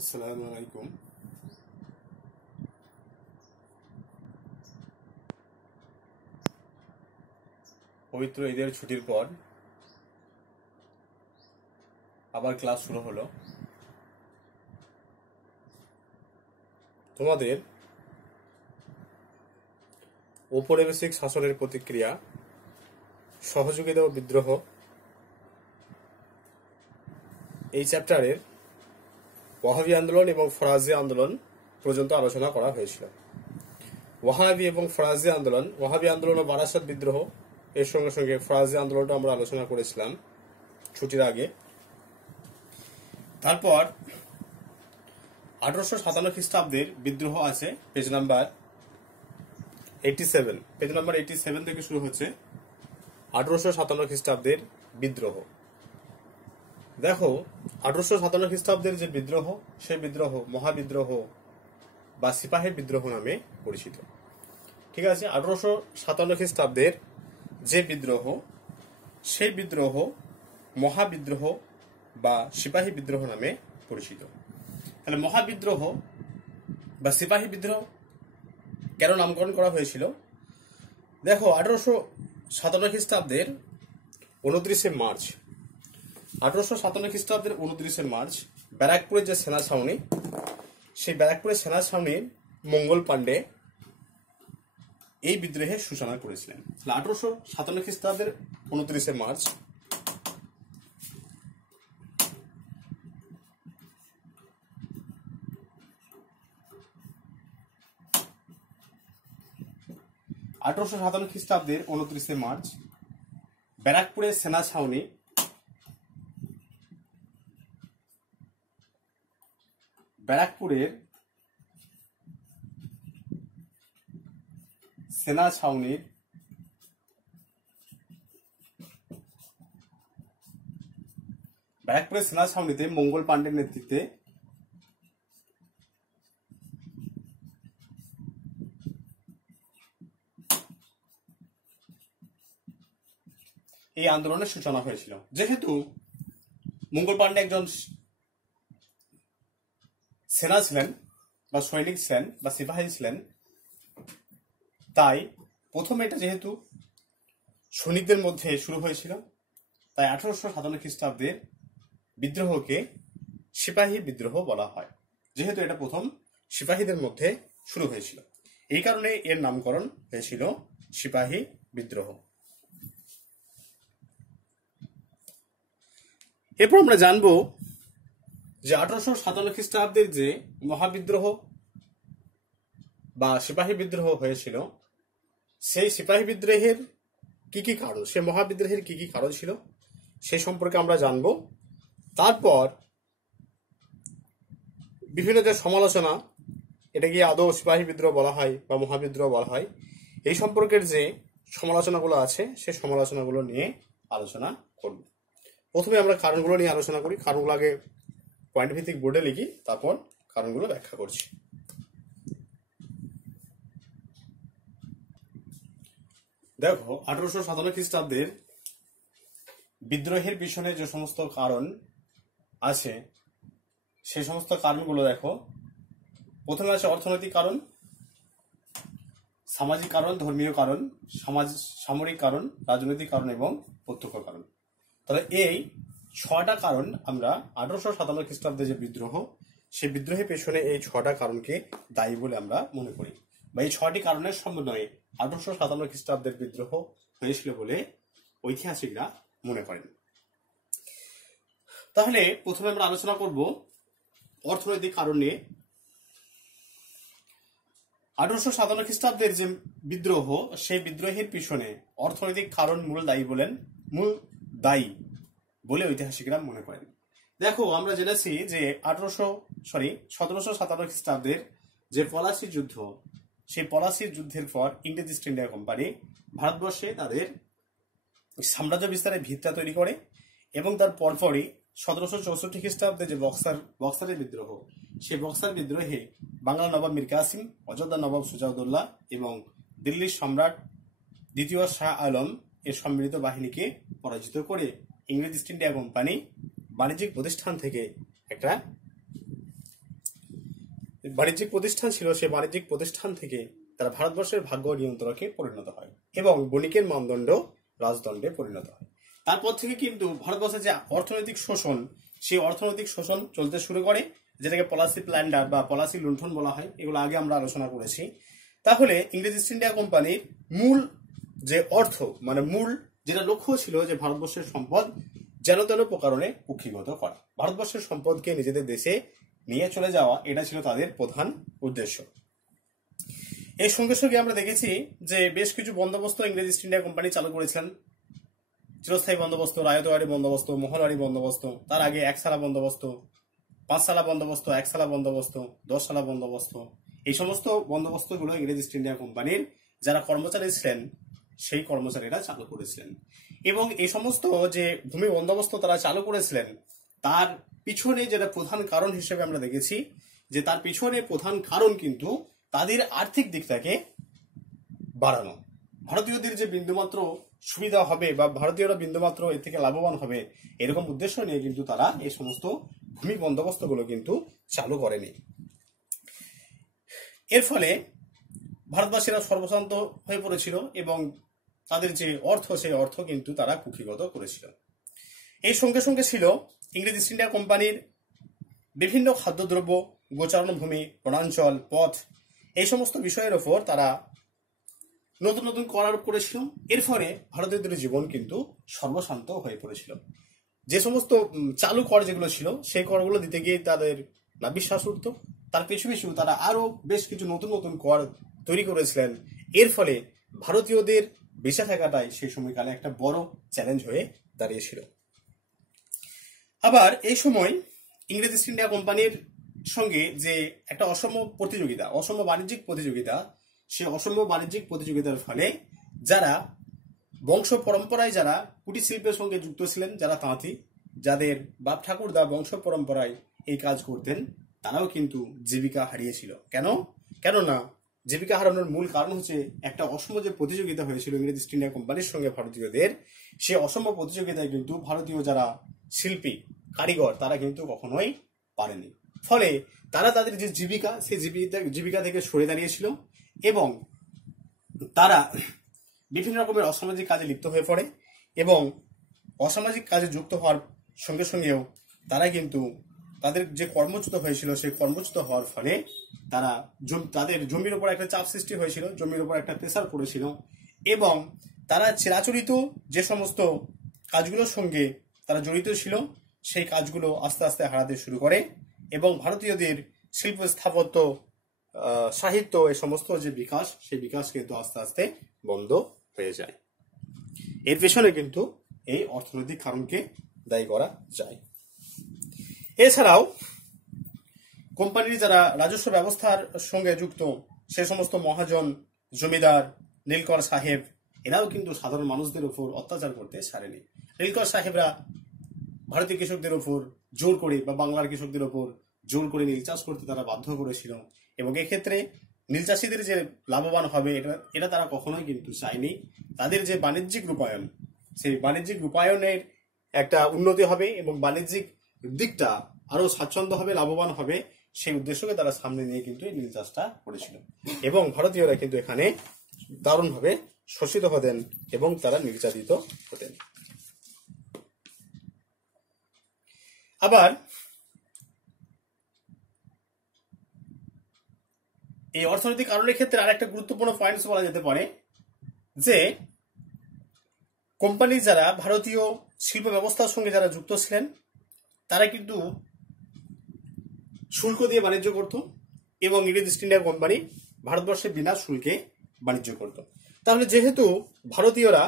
আসসালামু আলাইকুম। পবিত্র ঈদের ছুটির পর আবার ক্লাস শুরু হলো। তোমাদের ঔপনিবেশিক শাসনের প্রতিক্রিয়া, সহযোগিতা ও বিদ্রোহ এই চ্যাপ্টারের ওয়াহাবি আন্দোলন এবং ফরাজি আন্দোলন পর্যন্ত আলোচনা করা হয়েছিল। ওয়াহাবি এবং ফরাজি আন্দোলন, ওয়াহাবি আন্দোলন ও বারাসাত বিদ্রোহ, এর সঙ্গে সঙ্গে ফরাজি আন্দোলনটা আমরা আলোচনা করেছিলাম ছুটির আগে। তারপর 1857 খ্রিস্টাব্দের বিদ্রোহ আছে পেজ নাম্বার 87। পেজ নাম্বার 87 থেকে শুরু হচ্ছে 1857 খ্রিস্টাব্দের বিদ্রোহ। দেখো, 1857 খ্রিস্টাব্দের যে বিদ্রোহ, সেই বিদ্রোহ মহাবিদ্রোহ বা সিপাহী বিদ্রোহ নামে পরিচিত। ঠিক আছে, 1857 খ্রিস্টাব্দের যে বিদ্রোহ, সেই বিদ্রোহ মহাবিদ্রোহ বা সিপাহী বিদ্রোহ নামে পরিচিত। তাহলে মহাবিদ্রোহ বা সিপাহী বিদ্রোহ কেন নামকরণ করা হয়েছিল? দেখো, 1857 খ্রিস্টাব্দের 29শে মার্চ, 1857 খ্রিস্টাব্দের 29শে মার্চ ব্যারাকপুরের যে সেনা ছাউনি, সেই ব্যারাকপুরের সেনা ছাউনির মঙ্গল পাণ্ডে এই বিদ্রোহের সূচনা করেছিলেন। 1857 খ্রিস্টাব্দের 29শে মার্চ খ্রিস্টাব্দের 29শে মার্চ ব্যারাকপুরের সেনা ছাউনি ব্যারাকপুরের সেনা ছাউনির ছাউনিতে মঙ্গল পাণ্ডের নেতৃত্বে এই আন্দোলনের সূচনা হয়েছিল। যেহেতু মঙ্গল পাণ্ডে একজন সেনা ছিলেন বা সৈনিক ছিলেন বা সিপাহী ছিলেন, তাই প্রথমে এটা যেহেতু সৈনিকদের মধ্যে শুরু হয়েছিল, তাই 1857 খ্রিস্টাব্দের বিদ্রোহকে সিপাহী বিদ্রোহ বলা হয়, যেহেতু এটা প্রথম সিপাহীদের মধ্যে শুরু হয়েছিল। এই কারণে এর নামকরণ হয়েছিল সিপাহী বিদ্রোহ। এরপর আমরা জানবো যে 1857 খ্রিস্টাব্দের যে মহাবিদ্রোহ বা সিপাহী বিদ্রোহ হয়েছিল, সেই সিপাহী বিদ্রোহের কি কি কারণ, সেই মহাবিদ্রোহের কি কি কারণ ছিল, সেই সম্পর্কে আমরা জানবো। তারপর বিভিন্ন যে সমালোচনা, এটা কি আদৌ সিপাহী বিদ্রোহ বলা হয় বা মহাবিদ্রোহ বলা হয়, এই সম্পর্কের যে সমালোচনাগুলো আছে, সেই সমালোচনাগুলো নিয়ে আলোচনা করব। প্রথমে আমরা কারণগুলো নিয়ে আলোচনা করি। কারণগুলো আগে পয়েন্ট ভিত্তিক বোর্ডে লিখি, তারপর কারণগুলো ব্যাখ্যা করছি। দেখো, 1857 খ্রিস্টাব্দের বিদ্রোহের পিছনে যে সমস্ত কারণ আছে, সেই সমস্ত কারণগুলো দেখো। প্রথমে আছে অর্থনৈতিক কারণ, সামাজিক কারণ, ধর্মীয় কারণ, সামরিক কারণ, রাজনৈতিক কারণ এবং প্রত্যক্ষ কারণ। তাহলে এই 6টা কারণ আমরা 1857 খ্রিস্টাব্দে যে বিদ্রোহ, সেই বিদ্রোহের পেছনে এই 6টা কারণকে দায়ী বলে আমরা মনে করি, বা এই 6টি কারণের সমন্বয়ে 1857 খ্রিস্টাব্দের বিদ্রোহ হয়েছিল বলে ঐতিহাসিকরা মনে করেন। তাহলে প্রথমে আমরা আলোচনা করব অর্থনৈতিক কারণ নিয়ে। 1857 খ্রিস্টাব্দের যে বিদ্রোহ, সেই বিদ্রোহের পিছনে অর্থনৈতিক কারণ মূল দায়ী বলে ঐতিহাসিকরা মনে করেন। দেখো, আমরা জেনেছি যে 1757 খ্রিস্টাব্দের যে পলাশী যুদ্ধ, সেই পলাশী যুদ্ধের পর ইংরেজ ইস্ট ইন্ডিয়া কোম্পানি ভারতবর্ষে তাদের সাম্রাজ্য বিস্তারের ভিত্তা তৈরি করে, এবং তার পরপরই 1764 খ্রিস্টাব্দে যে বক্সারের বিদ্রোহ, সেই বক্সার বিদ্রোহে বাংলা নবাব মীর কাসিম, অযোধ্যা নবাব সুজাউদ্দৌলা এবং দিল্লির সম্রাট দ্বিতীয় শাহ আলম এর সম্মিলিত বাহিনীকে পরাজিত করে ইংরেজ ইস্ট ইন্ডিয়া কোম্পানি বাণিজ্যিক প্রতিষ্ঠান থেকে একটা বাণিজ্যিক প্রতিষ্ঠান ছিল, সেই বাণিজ্যিক প্রতিষ্ঠান থেকে তারা ভারতবর্ষের ভাগ্য নিয়ন্ত্রকে পরিণত হয় এবং বণিকের মানদণ্ড রাজদণ্ডে পরিণত হয়। তারপর থেকে কিন্তু ভারতবর্ষের যে অর্থনৈতিক শোষণ, সেই অর্থনৈতিক শোষণ চলতে শুরু করে, যেটাকে পলাসি প্ল্যান্ডার বা পলাসি লুণ্ঠন বলা হয়। এগুলো আগে আমরা আলোচনা করেছি। তাহলে ইংরেজ ইস্ট ইন্ডিয়া কোম্পানির মূল যে অর্থ, মানে মূল যেটা লক্ষ্য ছিল, যে ভারতবর্ষের সম্পদ যেন তেন প্রকারণে কুক্ষিগত করা, ভারতবর্ষের সম্পদকে নিজেদের দেশে নিয়ে চলে যাওয়া, এটা ছিল তাদের প্রধান উদ্দেশ্য। এর সঙ্গে সঙ্গে আমরা দেখেছি যে বেশ কিছু বন্দোবস্ত ইংরেজ ইস্ট ইন্ডিয়া কোম্পানি চালু করেছিলেন। চিরস্থায়ী বন্দোবস্ত, রায়তওয়ারি বন্দোবস্ত, মোহনবাড়ি বন্দোবস্ত, তার আগে একসালা বন্দোবস্ত, 5 সালা বন্দোবস্ত, 1 সালা বন্দোবস্ত, 10 সালা বন্দোবস্ত, এই সমস্ত বন্দোবস্তগুলো ইংরেজ ইস্ট ইন্ডিয়া কোম্পানির যারা কর্মচারী ছিলেন সেই কর্মচারীরা চালু করেছিলেন। এবং এই সমস্ত যে ভূমি বন্দোবস্ত তারা চালু করেছিলেন, তার পিছনে যেটা প্রধান কারণ হিসেবে আমরা দেখেছি, যে তার পিছনে প্রধান কারণ কিন্তু তাদের আর্থিক দিকটাকে বাড়ানো। ভারতীয়দের যে বিন্দুমাত্র সুবিধা হবে বা ভারতীয়রা বিন্দুমাত্র এর থেকে লাভবান হবে, এরকম উদ্দেশ্য নিয়ে কিন্তু তারা এই সমস্ত ভূমি বন্দোবস্তগুলো কিন্তু চালু করেনি। এর ফলে ভারতবাসীরা সর্বশান্ত হয়ে পড়েছিল এবং তাদের যে অর্থ, সেই অর্থ কিন্তু তারা কুক্ষিগত করেছিল। এই সঙ্গে সঙ্গে ছিল ইংরেজ ইস্ট ইন্ডিয়া কোম্পানির বিভিন্ন খাদ্যদ্রব্য, গোচারণ ভূমি, বনাঞ্চল, পথ, এই সমস্ত বিষয়ের ওপর তারা নতুন নতুন কর আরোপ করেছিল। এর ফলে ভারতীয়দের জীবন কিন্তু সর্বশান্ত হয়ে পড়েছিল। যে সমস্ত চালু কর যেগুলো ছিল, সেই করগুলো দিতে গিয়ে তাদের নাভিশ্বাস উঠত। তার পিছু পিছু তারা আরো বেশ কিছু নতুন নতুন কর তৈরি করেছিলেন। এর ফলে ভারতীয়দের বেঁচে থাকাটাই সেই সময়কালে একটা বড় চ্যালেঞ্জ হয়ে দাঁড়িয়েছিল। আবার এই সময় ইংরেজ ইস্ট ইন্ডিয়া কোম্পানির সঙ্গে যে একটা অসম প্রতিযোগিতা, অসম বাণিজ্যিক প্রতিযোগিতা, সেই অসম বাণিজ্যিক প্রতিযোগিতার ফলে যারা বংশ পরম্পরায় যারা কুটির শিল্পের সঙ্গে যুক্ত ছিলেন, যারা তাঁতি, যাদের বাপ ঠাকুরদা বংশ পরম্পরায় এই কাজ করতেন, তারাও কিন্তু জীবিকা হারিয়েছিল। কেননা জীবিকা হারানোর মূল কারণ হচ্ছে একটা অসম যে প্রতিযোগিতা হয়েছিল ইংরেজ ইস্ট ইন্ডিয়া কোম্পানির সঙ্গে ভারতীয়দের, সে অসম প্রতিযোগিতায় কিন্তু ভারতীয় যারা শিল্পী, কারিগর, তারা কিন্তু কখনোই পারেনি। ফলে তারা তাদের যে জীবিকা, সেই জীবিকা থেকে সরে দাঁড়িয়েছিল এবং তারা বিভিন্ন রকমের অসামাজিক কাজে লিপ্ত হয়ে পড়ে এবং অসামাজিক কাজে যুক্ত হওয়ার সঙ্গে সঙ্গেও তারা কিন্তু তাদের যে কর্মচ্যুত হয়েছিল, সেই কর্মচ্যুত হওয়ার ফলে তারা তাদের জমির উপর একটা চাপ সৃষ্টি হয়েছিল, জমির উপর একটা প্রেসার পড়েছিল এবং তারা চিরাচরিত যে সমস্ত কাজগুলোর সঙ্গে তারা জড়িত ছিল, সেই কাজগুলো আস্তে আস্তে হারাতে শুরু করে এবং ভারতীয়দের শিল্প, স্থাপত্য, সাহিত্য, এই সমস্ত যে বিকাশ, সেই বিকাশ কিন্তু আস্তে আস্তে বন্ধ হয়ে যায়। এর পেছনে কিন্তু এই অর্থনৈতিক কারণকে দায়ী করা যায়। এছাড়াও কোম্পানির যারা রাজস্ব ব্যবস্থার সঙ্গে যুক্ত, সে সমস্ত মহাজন, জমিদার, নীলকর সাহেব, এরাও কিন্তু সাধারণ মানুষদের উপর অত্যাচার করতে ছাড়েনি। নীলকর সাহেবরা ভারতীয় কৃষকদের উপর জোর করে বা বাংলার কৃষকদের উপর জোর করে নীল চাষ করতে তারা বাধ্য করেছিল এবং এক্ষেত্রে নীল চাষিদের যে লাভবান হবে, এটা তারা কখনোই কিন্তু চায়নি। তাদের যে বাণিজ্যিক রূপায়ণ, সেই বাণিজ্যিক রূপায়ণের একটা উন্নতি হবে এবং বাণিজ্যিক দিকটা আরো স্বাচ্ছন্দ্য হবে, লাভবান হবে, সেই উদ্দেশ্যকে তারা সামনে নিয়ে কিন্তু এই নীল চাষটা করেছিল এবং ভারতীয়রা কিন্তু এখানে দারুণভাবে শোষিত হতেন এবং তারা নির্যাতিত হতেন। আবার এই অর্থনৈতিক কারণের ক্ষেত্রে আর একটা গুরুত্বপূর্ণ পয়েন্টস বলা যেতে পারে যে কোম্পানির যারা ভারতীয় শিল্প ব্যবস্থার সঙ্গে যারা যুক্ত ছিলেন, তারা কিন্তু শুল্ক দিয়ে বাণিজ্য করত এবং ইংরেজ ইস্ট ইন্ডিয়া কোম্পানি ভারতবর্ষে বিনা শুল্কে বাণিজ্য করত। তাহলে যেহেতু ভারতীয়রা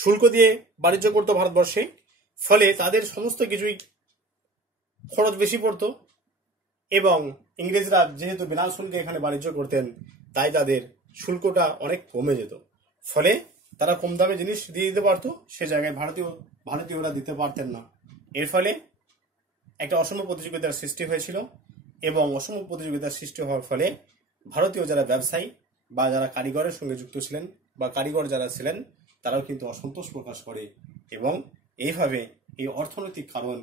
শুল্ক দিয়ে বাণিজ্য করত ভারতবর্ষে, ফলে তাদের সমস্ত কিছুই খরচ বেশি পড়তো এবং ইংরেজরা যেহেতু বিনা শুল্কে এখানে বাণিজ্য করতেন, তাই তাদের শুল্কটা অনেক কমে যেত। ফলে তারা কম দামে জিনিস দিয়ে দিতে পারতো, সে জায়গায় ভারতীয়রা দিতে পারতেন না। এর ফলে একটা অসম প্রতিযোগিতার সৃষ্টি হয়েছিল এবং অসম প্রতিযোগিতার সৃষ্টি হওয়ার ফলে ভারতীয় যারা ব্যবসায়ী বা যারা কারিগরের সঙ্গে যুক্ত ছিলেন বা কারিগর যারা ছিলেন, তারাও কিন্তু অসন্তোষ প্রকাশ করে এবং এইভাবে এই অর্থনৈতিক কারণ,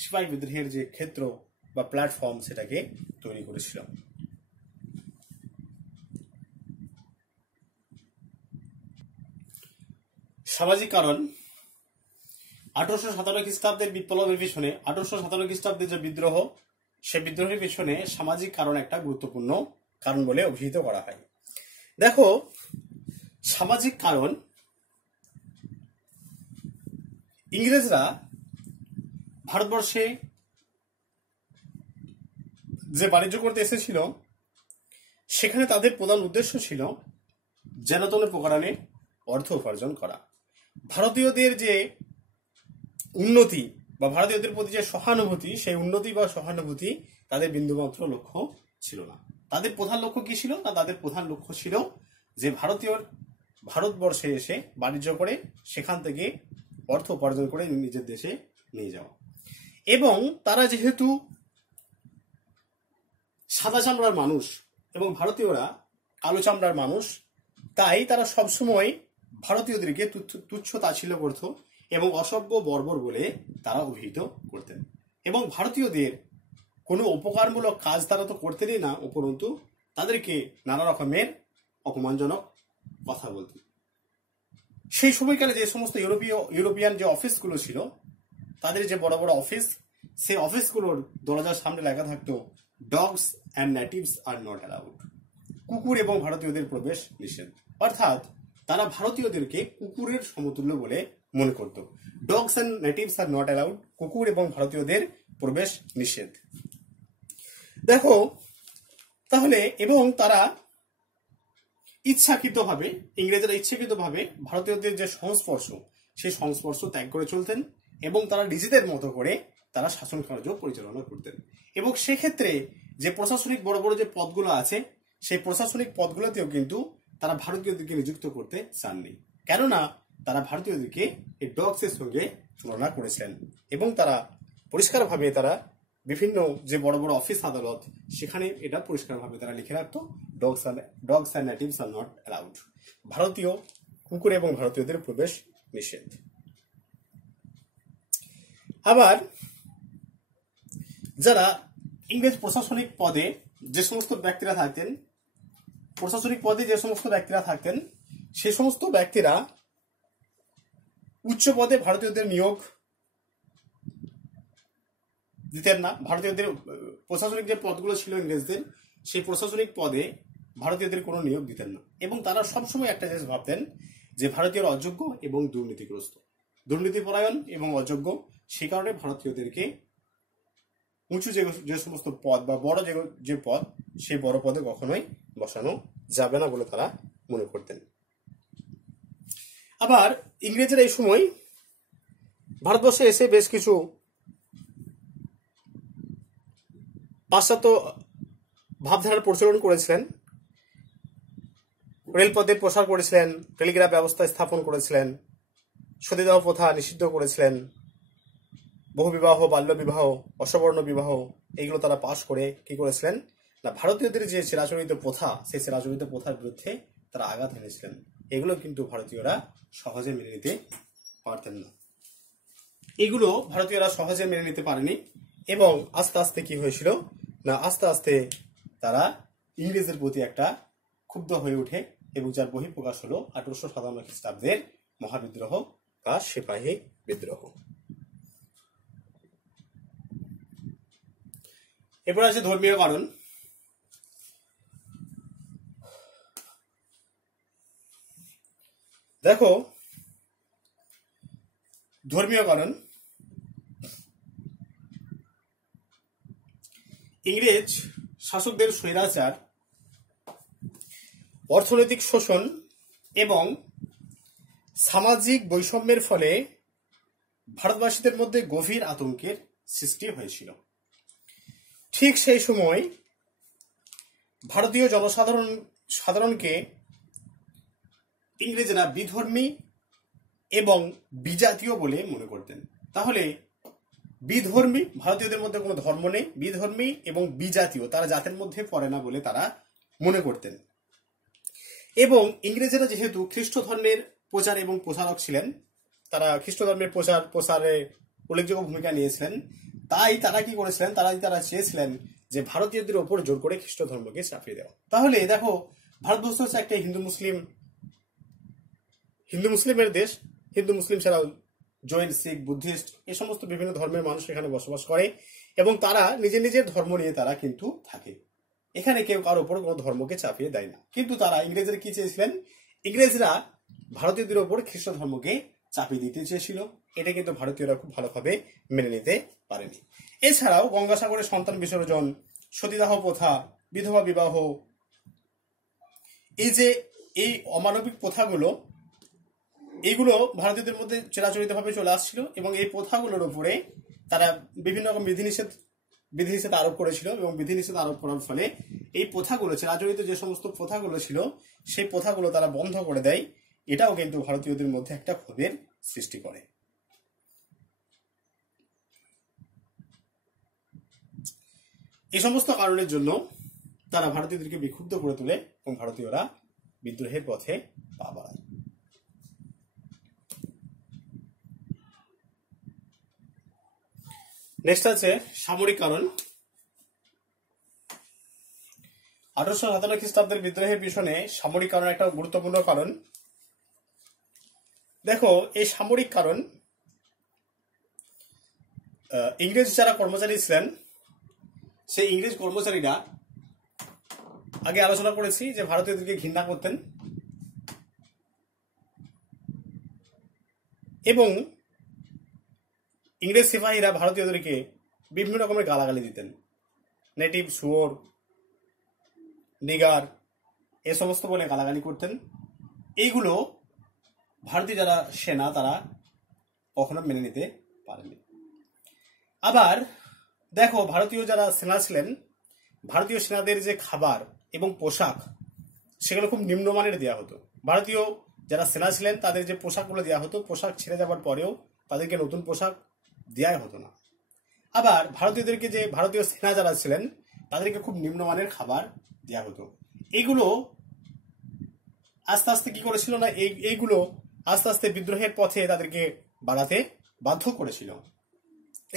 সিপাহী বিদ্রোহের যে ক্ষেত্র, বা প্ল্যাটফর্ম সেটাকে তৈরি করেছিল। সামাজিক কারণ 1857 খ্রিস্টাব্দের বিপ্লবের পিছনে 1857 খ্রিস্টাব্দের যে বিদ্রোহ, সে বিদ্রোহের পিছনে সামাজিক কারণ একটা গুরুত্বপূর্ণ কারণ বলে অভিহিত করা হয়। দেখো, সামাজিক কারণ ইংরেজরা ভারতবর্ষে যে বাণিজ্য করতে এসেছিল সেখানে তাদের প্রধান উদ্দেশ্য ছিল যেন তেন প্রকারে অর্থ উপার্জন করা। ভারতীয়দের যে উন্নতি বা ভারতীয়দের প্রতি যে সহানুভূতি, সেই উন্নতি বা সহানুভূতি তাদের বিন্দুমাত্র লক্ষ্য ছিল না। তাদের প্রধান লক্ষ্য কি ছিল না? তাদের প্রধান লক্ষ্য ছিল যে ভারতবর্ষে এসে বাণিজ্য করে সেখান থেকে অর্থ উপার্জন করে নিজের দেশে নিয়ে যাওয়া। এবং তারা যেহেতু সাদা চামড়ার মানুষ এবং ভারতীয়রা কালো চামড়ার মানুষ, তাই তারা সবসময় ভারতীয়দেরকে তুচ্ছ তাচ্ছিল্য করত এবং অসভ্য বর্বর বলে তারা অভিহিত করতেন। এবং ভারতীয়দের কোনো উপকারমূলক কাজ তারা তো করতেনই না, উপরন্তু তাদেরকে নানা রকমের অপমানজনক কথা বলতেন। সেই সময়কালে যে সমস্ত ইউরোপিয়ান যে অফিসগুলো ছিল, তাদের যে বড় বড় অফিস, সেই অফিসগুলোর দরজার সামনে লেখা থাকতো dogs and natives are not allowed, কুকুর এবং ভারতীয়দের প্রবেশ নিষেধ। অর্থাৎ তারা ভারতীয়দেরকে কুকুরের সমতুল্য বলে মনে করত। Dogs and natives are not allowed, কুকুর এবং ভারতীয়দের প্রবেশ নিষেধ। দেখো তাহলে, এবং তারা ইচ্ছাকৃতভাবে, ইংরেজরা ইচ্ছাকৃতভাবে ভারতীয়দের যে সংস্পর্শ, সেই সংস্পর্শ ত্যাগ করে চলতেন এবং তারা নিজেদের মতো করে তারা শাসন কার্য পরিচালনা করতেন। এবং সেক্ষেত্রে যে প্রশাসনিক বড় বড় যে পদগুলো আছে, সেই প্রশাসনিক পদগুলোতেও কিন্তু তারা ভারতীয়দেরকে নিযুক্ত করতে চাননি, কেননা তারা ভারতীয়দেরকে এই ডগসের সঙ্গে তুলনা করেছেন। এবং তারা পরিষ্কারভাবে তারা বিভিন্ন যে বড় বড় অফিস আদালত, সেখানে এটা পরিষ্কারভাবে তারা লিখে রাখতো dogs and natives are not allowed, ভারতীয় কুকুর এবং ভারতীয়দের প্রবেশ নিষেধ। আবার যারা ইংরেজ প্রশাসনিক পদে যে সমস্ত ব্যক্তিরা থাকতেন, সে সমস্ত ব্যক্তিরা উচ্চ পদে ভারতীয়দের নিয়োগ দিতেন না। ভারতীয়দের প্রশাসনিক যে পদগুলো ছিল ইংরেজদের, সেই প্রশাসনিক পদে ভারতীয়দের কোনো নিয়োগ দিতেন না। এবং তারা সবসময় একটা জিনিস ভাবতেন যে ভারতীয়রা অযোগ্য এবং দুর্নীতিগ্রস্ত, দুর্নীতিপরায়ণ এবং অযোগ্য, সে কারণে ভারতীয়দেরকে উঁচু যে সমস্ত পদ বা বড় যে পদ, সেই বড় পদে কখনোই বসানো যাবে না বলে তারা মনে করতেন। আবার ইংরেজরা এই সময় ভারতবর্ষে এসে বেশ কিছু পাশ্চাত্য ভাবধারার প্রচলন করেছিলেন, রেলপথের প্রসার করেছিলেন, টেলিগ্রাফ ব্যবস্থা স্থাপন করেছিলেন, সতীদাহ প্রথা নিষিদ্ধ করেছিলেন, বহুবিবাহ, বাল্যবিবাহ, অসবর্ণ বিবাহ, এইগুলো তারা পাশ করে কি করেছিলেন না, ভারতীয়দের যে চিরাচরিত প্রথা, সেই চিরাচরিত প্রথার বিরুদ্ধে তারা আঘাত এনেছিলেন। এগুলো কিন্তু ভারতীয়রা সহজে মেনে নিতে পারতেন না, এগুলো ভারতীয়রা সহজে মেনে নিতে পারেনি। এবং আস্তে আস্তে কি হয়েছিল না, আস্তে আস্তে তারা ইংরেজের প্রতি একটা ক্ষুব্ধ হয়ে ওঠে এবং যার বহিঃপ্রকাশ হলো 1857 খ্রিস্টাব্দের মহাবিদ্রোহ বা সিপাহী বিদ্রোহ। এরপর আছে ধর্মীয় কারণ। দেখো, ধর্মীয় কারণ ইংরেজ শাসকদের স্বৈরাচার, অর্থনৈতিক শোষণ এবং সামাজিক বৈষম্যের ফলে ভারতবাসীদের মধ্যে গভীর আতঙ্কের সৃষ্টি হয়েছিল। ঠিক সেই সময় ভারতীয় জনসাধারণকে ইংরেজরা বিধর্মী এবং বিজাতীয় বলে মনে করতেন। তাহলে বিধর্মী, ভারতীয়দের মধ্যে কোনো ধর্ম নেই, বিধর্মী এবং বিজাতীয়, তারা জাতের মধ্যে পড়ে না বলে তারা মনে করতেন। এবং ইংরেজরা যেহেতু খ্রিস্ট ধর্মের প্রচার এবং প্রসারক ছিলেন, তারা খ্রিস্ট ধর্মের প্রসারে উল্লেখযোগ্য ভূমিকা নিয়েছিলেন, তাই তারা কি করেছিলেন, তারা চেয়েছিলেন যে ভারতীয়দের ওপর জোর করে খ্রিস্ট ধর্মকে চাপিয়ে দেওয়া। তাহলে দেখো, ভারতবর্ষ হচ্ছে একটা হিন্দু মুসলিমের দেশ। হিন্দু মুসলিম ছাড়াও জৈন, শিখ, বুদ্ধিস্ট এই সমস্ত বিভিন্ন ধর্মের মানুষ এখানে বসবাস করে এবং তারা নিজের ধর্ম নিয়ে তারা কিন্তু থাকে। এখানে কেউ কারোর উপর কোনো ধর্মকে চাপিয়ে দেয় না। কিন্তু তারা ইংরেজরা কি চেয়েছিলেন, ইংরেজরা ভারতীয়দের ওপর খ্রিস্ট ধর্মকে চাপিয়ে দিতে চেয়েছিল। এটা কিন্তু ভারতীয়রা খুব ভালোভাবে মেনে নিতে পারেনি। এছাড়াও গঙ্গাসাগরে সন্তান বিসর্জন, সতীদাহ প্রথা, বিধবা বিবাহ, এই অমানবিক প্রথাগুলো, এইগুলো ভারতীয়দের মধ্যে চিরাচরিতভাবে চলে আসছিল এবং এই প্রথাগুলোর উপরে তারা বিভিন্ন রকম বিধিনিষেধ আরোপ করেছিল এবং বিধিনিষেধ আরোপ করার ফলে এই প্রথাগুলো, চিরাচরিত যে সমস্ত প্রথাগুলো ছিল সেই প্রথাগুলো তারা বন্ধ করে দেয়। এটাও কিন্তু ভারতীয়দের মধ্যে একটা ক্ষোভের সৃষ্টি করে। এই সমস্ত কারণের জন্য তারা ভারতীয়দেরকে বিক্ষুব্ধ করে তোলে এবং ভারতীয়রা বিদ্রোহের পথে পা বাড়ায়। নেক্সট আছে সামরিক কারণ। 1857 খ্রিস্টাব্দের বিদ্রোহের পিছনে সামরিক কারণ একটা গুরুত্বপূর্ণ কারণ। দেখো, এই সামরিক কারণ, ইংরেজ যারা কর্মচারী ছিলেন সেই ইংরেজ কর্মচারীরা, আগে আলোচনা করেছি যে ভারতীয়দেরকে ঘৃণা করতেন এবং ইংরেজ সিপাহীরা ভারতীয়দেরকে বিভিন্ন রকমের গালাগালি দিতেন। নেটিভ, শুয়োর, নিগার এ সমস্ত বলে গালাগালি করতেন। এইগুলো ভারতীয় যারা সেনা তারা কখনো মেনে নিতে পারেনি। আবার দেখো, ভারতীয় যারা সেনা ছিলেন, ভারতীয় সেনাদের যে খাবার এবং পোশাক সেগুলো খুব নিম্নমানের দেওয়া হতো। ভারতীয় যারা সেনা ছিলেন তাদের যে পোশাকগুলো দেওয়া হতো, পোশাক ছেড়ে যাওয়ার পরেও তাদেরকে নতুন পোশাক দেওয়াই হতো না। আবার ভারতীয়দেরকে, যে ভারতীয় সেনা যারা ছিলেন তাদেরকে খুব নিম্নমানের খাবার দেওয়া হতো। এইগুলো আস্তে আস্তে কি করেছিল না, এইগুলো আস্তে আস্তে বিদ্রোহের পথে তাদেরকে বাড়াতে বাধ্য করেছিল।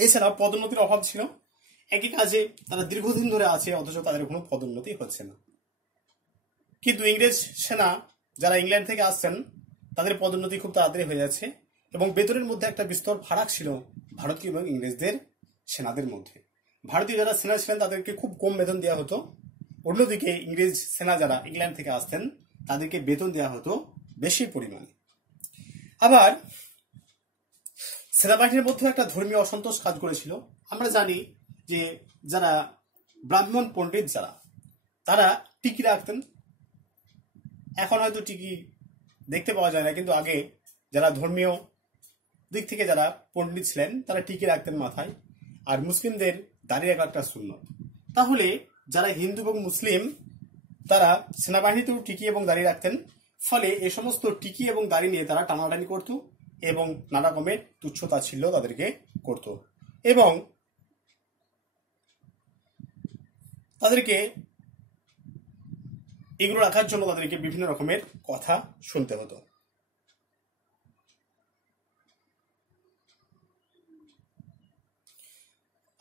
এছাড়া পদোন্নতির অভাব ছিল। একই কাজে তারা দীর্ঘদিন ধরে আছে অথচ তাদের কোনো পদোন্নতি হচ্ছে না। কিন্তু ইংরেজ সেনা যারা ইংল্যান্ড থেকে আসছেন তাদের পদোন্নতি খুব তাড়াতাড়ি হয়ে যাচ্ছে এবং বেতনের মধ্যে একটা বিস্তর ফারাক ছিল ভারতীয় এবং ইংরেজদের সেনাদের মধ্যে। ভারতীয় যারা সেনা ছিলেন তাদেরকে খুব কম বেতন দেওয়া হতো, অন্যদিকে ইংরেজ সেনা যারা ইংল্যান্ড থেকে আসতেন তাদেরকে বেতন দেওয়া হতো বেশি পরিমাণে। আবার সেনাবাহিনীর মধ্যে একটা ধর্মীয় অসন্তোষ কাজ করেছিল। আমরা জানি যে যারা ব্রাহ্মণ পণ্ডিত যারা, তারা টিকি রাখতেন। এখন হয়তো টিকি দেখতে পাওয়া যায় না, কিন্তু আগে যারা ধর্মীয় দিক থেকে যারা পণ্ডিত ছিলেন তারা টিকি রাখতেন মাথায়। আর মুসলিমদের দাড়ি রাখা একটা সুন্নত। তাহলে যারা হিন্দু এবং মুসলিম তারা সেনাবাহিনীতেও টিকি এবং দাড়ি রাখতেন। ফলে এই সমস্ত টিকি এবং দাড়ি নিয়ে তারা টানাটানি করত এবং নানা রকমের তুচ্ছতাচ্ছিল্য তাদেরকে করত এবং তাদেরকে এগুলো রাখার জন্য তাদেরকে বিভিন্ন রকমের কথা শুনতে হতো।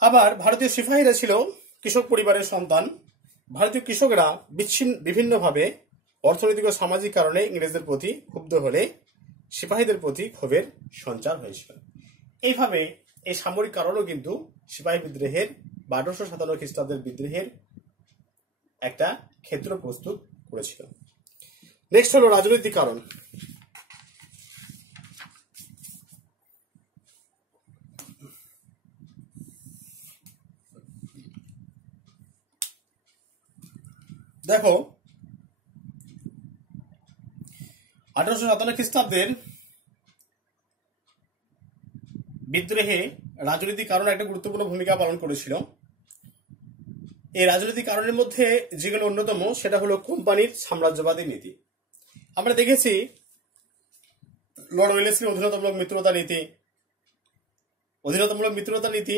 আবার ভারতীয় সিপাহীরা ছিল কৃষক পরিবারের সন্তান। ভারতীয় কৃষকরা বিভিন্নভাবে অর্থনৈতিক ও সামাজিক কারণে ইংরেজদের প্রতি ক্ষুব্ধ হলে সিপাহীদের প্রতি ক্ষোভের সঞ্চার হয়েছিল। এইভাবে এই সামরিক কারণও কিন্তু সিপাহী বিদ্রোহের 1857 খ্রিস্টাব্দের বিদ্রোহের একটা ক্ষেত্র প্রস্তুত করেছিল। নেক্সট হলো রাজনৈতিক কারণ। দেখো, 1857 খ্রিস্টাব্দের বিদ্রোহে রাজনৈতিক কারণ একটা গুরুত্বপূর্ণ ভূমিকা পালন করেছিল। এই রাজনৈতিক কারণের মধ্যে যেগুলো অন্যতম সেটা হলো কোম্পানির সাম্রাজ্যবাদী নীতি। আমরা দেখেছি লর্ড ওয়েলেসলি অধীনতামূলক মিত্রতা নীতি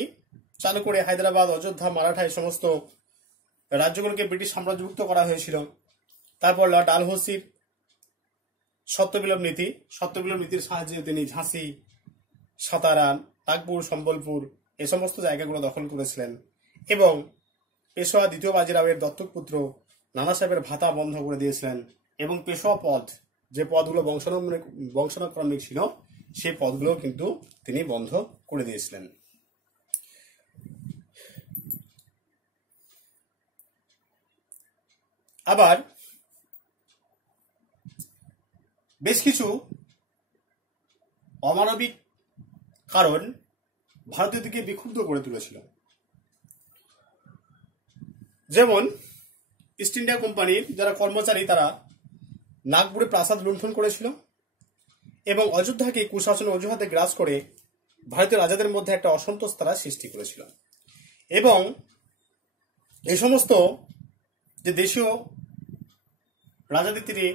চালু করে হায়দ্রাবাদ, অযোধ্যা, মারাঠা এই সমস্ত রাজ্যগুলোকে ব্রিটিশ সাম্রাজ্যভুক্ত করা হয়েছিল। তারপর লর্ড ডালহৌসির সত্যবিলোপ নীতির সাহায্যে তিনি ঝাঁসি, সাতারা, নাগপুর, সম্বলপুর এ সমস্ত জায়গাগুলো দখল করেছিলেন এবং পেশোয়া দ্বিতীয় বাজিরাওয়ের দত্তক পুত্র নানা সাহেবের ভাতা বন্ধ করে দিয়েছিলেন এবং পেশোয়া পদ, যে পদগুলো বংশানুক্রমিক ছিল, সেই পদগুলো কিন্তু তিনি বন্ধ করে দিয়েছিলেন। আবার বেশ কিছু অমানবিক কারণ ভারতীয়দেরকে বিক্ষুব্ধ করে তুলেছিল। যেমন ইস্ট ইন্ডিয়া কোম্পানির যারা কর্মচারী তারা নাগপুরে প্রাসাদ লুণ্ঠন করেছিল এবং অযোধ্যাকে কুশাসন অজুহাতে গ্রাস করে ভারতীয় রাজাদের মধ্যে একটা অসন্তোষ তারা সৃষ্টি করেছিল। এবং এই সমস্ত যে দেশীয় রাজাদের তিনি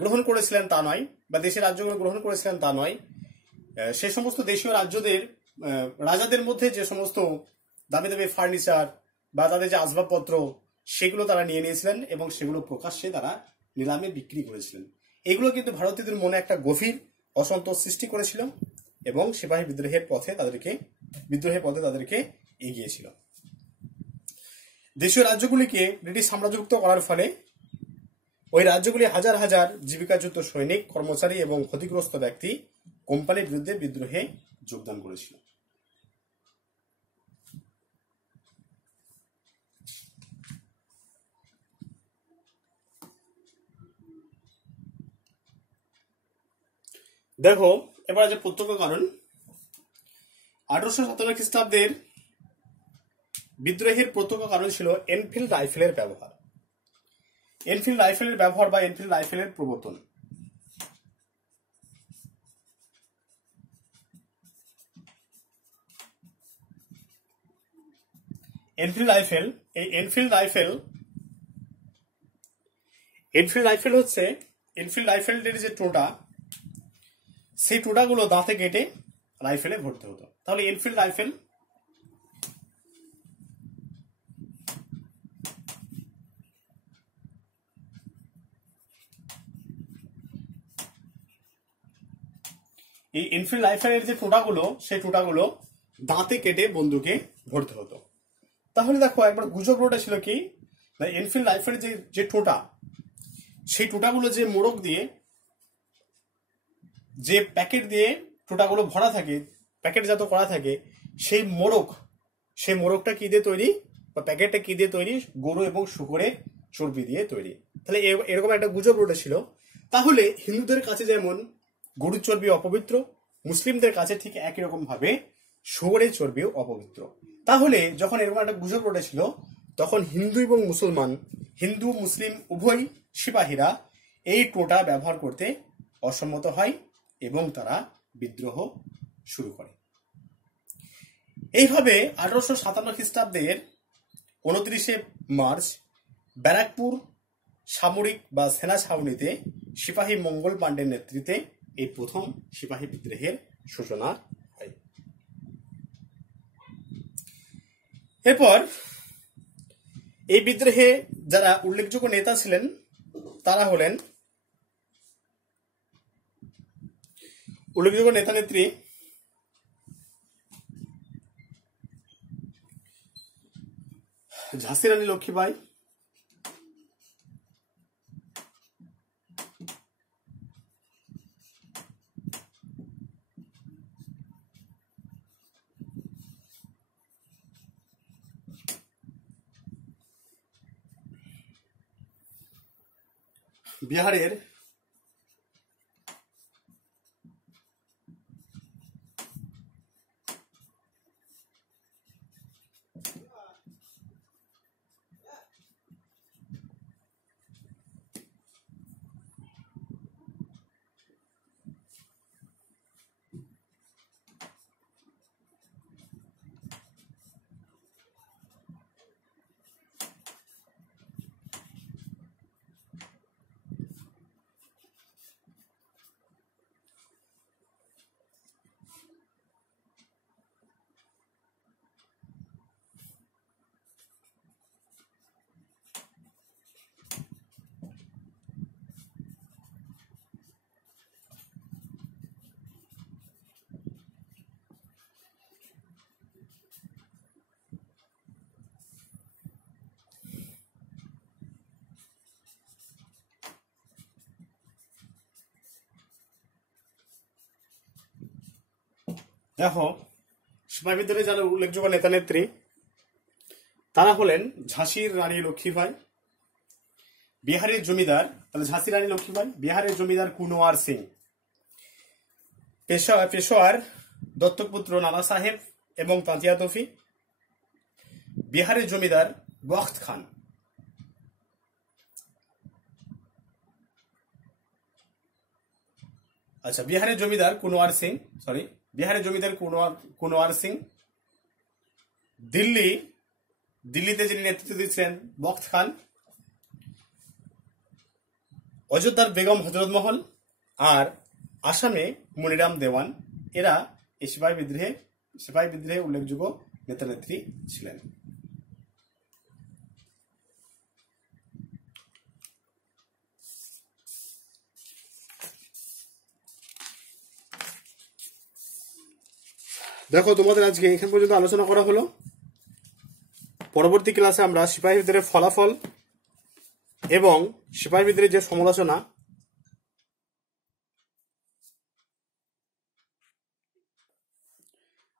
গ্রহণ করেছিলেন তা নয়, বা দেশের রাজ্যগুলো গ্রহণ করেছিলেন তা নয়, সে সমস্ত দেশীয় রাজাদের মধ্যে যে সমস্ত দামি দামি ফার্নিচার বা তাদের যে আসবাবপত্র সেগুলো তারা নিয়ে নিয়েছিলেন এবং সেগুলো প্রকাশ্যে তারা নিলামে বিক্রি করেছিলেন। এগুলো কিন্তু ভারতীয়দের মনে একটা গভীর অসন্তোষ সৃষ্টি করেছিল এবং সিপাহী বিদ্রোহের পথে তাদেরকে এগিয়েছিল। দেশীয় রাজ্যগুলিকে ব্রিটিশ সাম্রাজ্যভুক্ত করার ফলে ওই রাজ্যগুলি হাজার হাজার জীবিকাচ্যুত সৈনিক, কর্মচারী এবং ক্ষতিগ্রস্ত ব্যক্তি কোম্পানির বিরুদ্ধে বিদ্রোহে যোগদান করেছিল। দেখো এবার আছে প্রত্যক্ষ কারণ। 1857 খ্রিস্টাব্দের বিদ্রোহের প্রত্যক্ষ কারণ ছিল এনফিল্ড রাইফেলের ব্যবহার। এনফিল্ড রাইফেলের ব্যবহার বা এনফিল্ড রাইফেলের প্রবর্তন। এনফিল্ড রাইফেলের যে টোটা, সেই টোটাগুলো দাঁতে কেটে রাইফেলে ভরতে হতো। তাহলে এনফিল্ড রাইফেল এই এনফিল্ড রাইফেলের যে টোটাগুলো, সেই টোটাগুলো দাঁতে কেটে বন্দুকে ভরতে হতো। তাহলে দেখো একবার গুজব রোডে ছিল কি, এনফিল্ড রাইফেলের যে টোটা, সেই টোটাগুলো যে মোড়ক দিয়ে, যে প্যাকেট দিয়ে টোটাগুলো ভরা থাকে, প্যাকেটজাত করা থাকে, সেই মোড়কটা কি দিয়ে তৈরি, বা প্যাকেটটা কি দিয়ে তৈরি? গরু এবং শুকরের চর্বি দিয়ে তৈরি। তাহলে এরকম একটা গুজব রোডে ছিল। তাহলে হিন্দুদের কাছে যেমন গরুর চর্বি অপবিত্র, মুসলিমদের কাছে ঠিক একই রকম ভাবে শুকরের চর্বিও অপবিত্র। তাহলে যখন এরকম একটা গুজব রোডে ছিল, তখন হিন্দু মুসলিম উভয় সিপাহীরা এই টোটা ব্যবহার করতে অসম্মত হয় এবং তারা বিদ্রোহ শুরু করে। এইভাবে 1857 খ্রিস্টাব্দের 29 মার্চ ব্যারাকপুর সামরিক বা সেনা ছাউনিতে সিপাহী মঙ্গল পাণ্ডের নেতৃত্বে এই প্রথম সিপাহী বিদ্রোহের সূচনা হয়। এরপর এই বিদ্রোহে যারা উল্লেখযোগ্য নেতা ছিলেন তারা হলেন উল্লেখযোগ্য নেতা নেত্রী ঝাঁসি রানী লক্ষ্মীবাই, বিহারের দেখো, সিপাহী বিদ্রোহে যারা উল্লেখযোগ্য নেতা নেত্রী তারা হলেন ঝাঁসির রানী লক্ষ্মীবাই, বিহারের জমিদার, তাহলে ঝাঁসি রানী লক্ষ্মীবাই, বিহারের জমিদার কুনওয়ার সিং, পেশোয়ার দত্তপুত্র নানা সাহেব এবং তাঁতিয়া তোফি, বিহারের জমিদার বখত খান। আচ্ছা, বিহারের জমিদার কুনওয়ার সিং। দিল্লিতে যিনি নেতৃত্ব দিচ্ছেন বখত খান, অযোধ্যার বেগম হজরত মহল, আর আসামে মনিরাম দেওয়ান। এরা এই সিপাহী বিদ্রোহে উল্লেখযোগ্য নেতা নেত্রী ছিলেন। দেখো, তোমাদের আজকে এখান পর্যন্ত আলোচনা করা হলো। পরবর্তী ক্লাসে আমরা সিপাহী বিদ্রোহের ফলাফল এবং সিপাহী বিদ্রোহের যে সমালোচনা,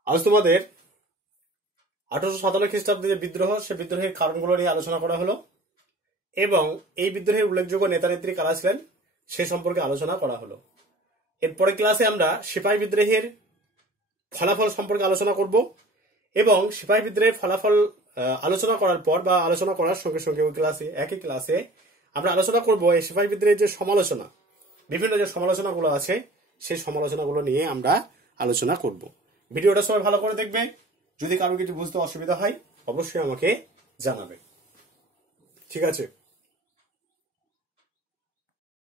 আজ তোমাদের 1857 খ্রিস্টাব্দে যে বিদ্রোহ, সে বিদ্রোহের কারণগুলো নিয়ে আলোচনা করা হলো এবং এই বিদ্রোহের উল্লেখযোগ্য নেতা নেত্রী কারা ছিলেন সে সম্পর্কে আলোচনা করা হলো। এরপরে ক্লাসে আমরা সিপাহী বিদ্রোহের ফলাফল সম্পর্কে আলোচনা করব এবং সিপাহী বিদ্রোহের ফলাফল আলোচনা করার পর বা আলোচনা করার সঙ্গে সঙ্গে ওই ক্লাসে, একই ক্লাসে আমরা আলোচনা করব এই সিপাহী বিদ্রোহের যে সমালোচনা, বিভিন্ন যে সমালোচনাগুলো আছে সেই সমালোচনাগুলো নিয়ে আমরা আলোচনা করব। ভিডিওটা সবাই ভালো করে দেখবে। যদি কারো কিছু বুঝতে অসুবিধা হয় অবশ্যই আমাকে জানাবে। ঠিক আছে।